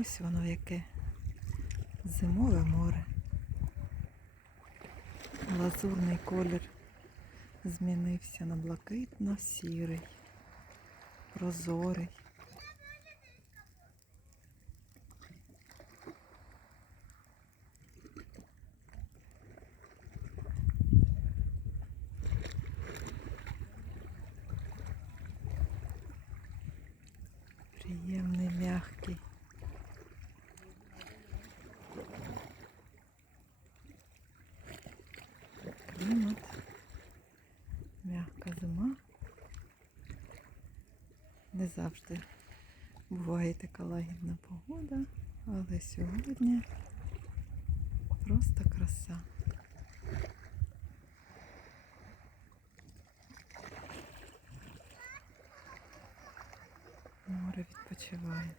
Ось воно яке зимове море. Лазурний колір змінився на блакитно-сірий, прозорий. Приємний, м'який. Клімат. М'яка зима. Не завжди буває така лагідна погода, але сьогодні просто краса. Море відпочиває.